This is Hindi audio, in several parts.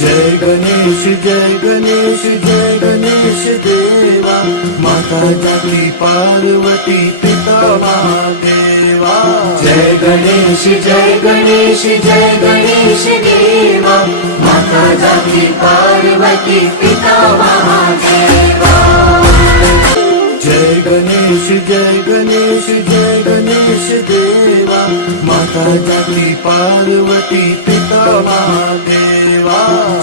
जय गणेश जय गणेश जय गणेश देवा, माता जाकी पार्वती पिता महादेवा। जय गणेश जय गणेश जय गणेश देवा, माता जाकी पार्वती पिता महादेवा। जय गणेश जय गणेश जय गणेश देवा, माता जाकी पार्वती पिता महादेवा।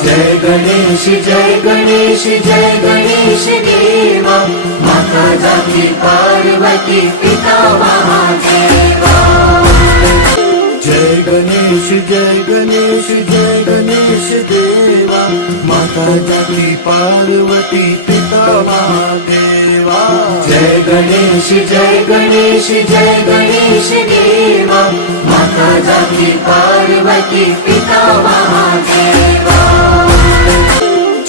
जय गणेश जय गणेश जय गणेश देवा, माता जाकी पार्वती पिता महादेवा। जय गणेश जय गणेश जय गणेश देवा, माता जाकी पार्वती पिता महादेवा। जय गणेश जय गणेश जय गणेश देवा, माता जाकी पार्वती पिता महादेवा।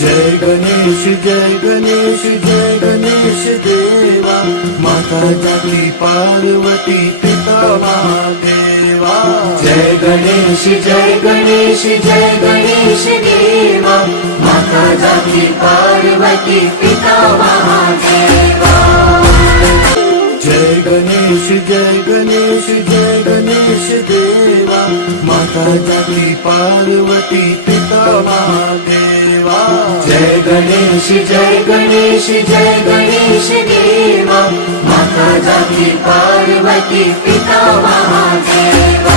जय गणेश जय गणेश जय गणेश देवा, माता जाकी पार्वती पिता महादेवा। जय गणेश जय गणेश जय गणेश देवा, माता जाकी पार्वती पिता महादेवा। जय गणेश जय गणेश जय गणेश देवा, माता जाकी पार्वती पिता महादेवा। जय गणेश जय गणेश जय गणेश देवा, माता जाकी पार्वती पिता महादेवा।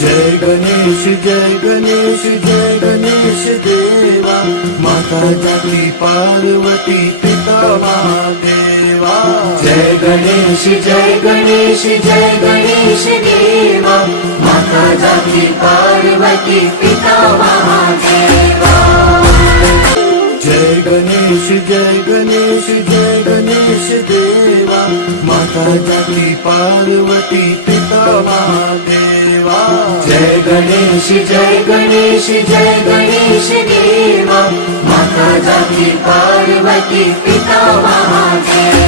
जय गणेश जय गणेश जय गणेश देवा, माता जाकी पार्वती पिता महादेवा। जय गणेश जय गणेश जय गणेश देवा, माता जाकी पार्वती पिता महादेवा। जय गणेश जय गणेश जय गणेश देवा, माता जाकी पार्वती पिता महादेवा। जय गणेश जय गणेश जय गणेश देवा, माता जाकी पार्वती पिता महादेवा।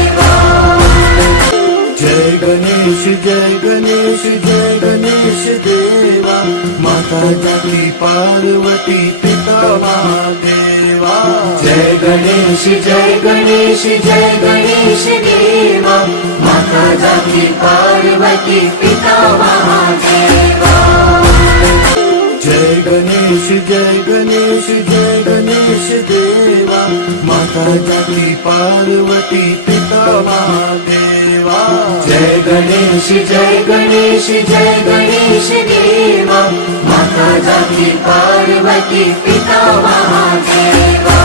जय गणेश जय गणेश जय गणेश देवा, माता जाकी पार्वती पिता महादेवा। जय गणेश जय गणेश जय गणेश देवा, माता जाकी पार्वती पिता महादेवा। जय गणेश जय गणेश जय गणेश देवा, माता जाकी पार्वती पिता महादेवा। जय गणेश जय गणेश जय गणेश देवा, माता जाकी पार्वती पिता महादेवा।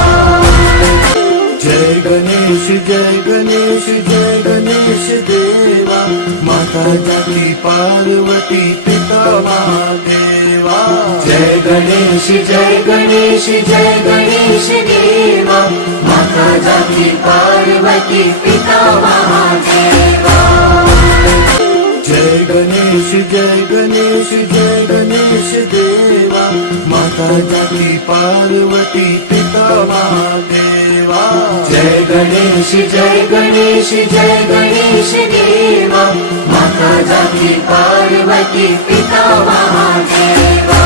जय गणेश जय गणेश जय गणेश देवा, माता जाकी पार्वती पिता महादेवा। जय गणेश जय गणेश जय गणेश देवा, माता जाकी पार्वती पिता महादेवा। जय गणेश जय गणेश जय गणेश देवा, माता जाकी पार्वती पिता महादेवा। जय गणेश जय गणेश जय गणेश देवा, माता जाकी पार्वती पिता महादेवा।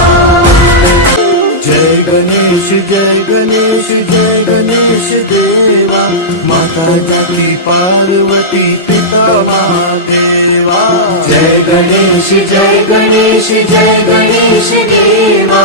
जय गणेश जय गणेश जय गणेश देवा, माता जाकी पार्वती पिता महादेवा। जय गणेश जय गणेश जय गणेश देवा,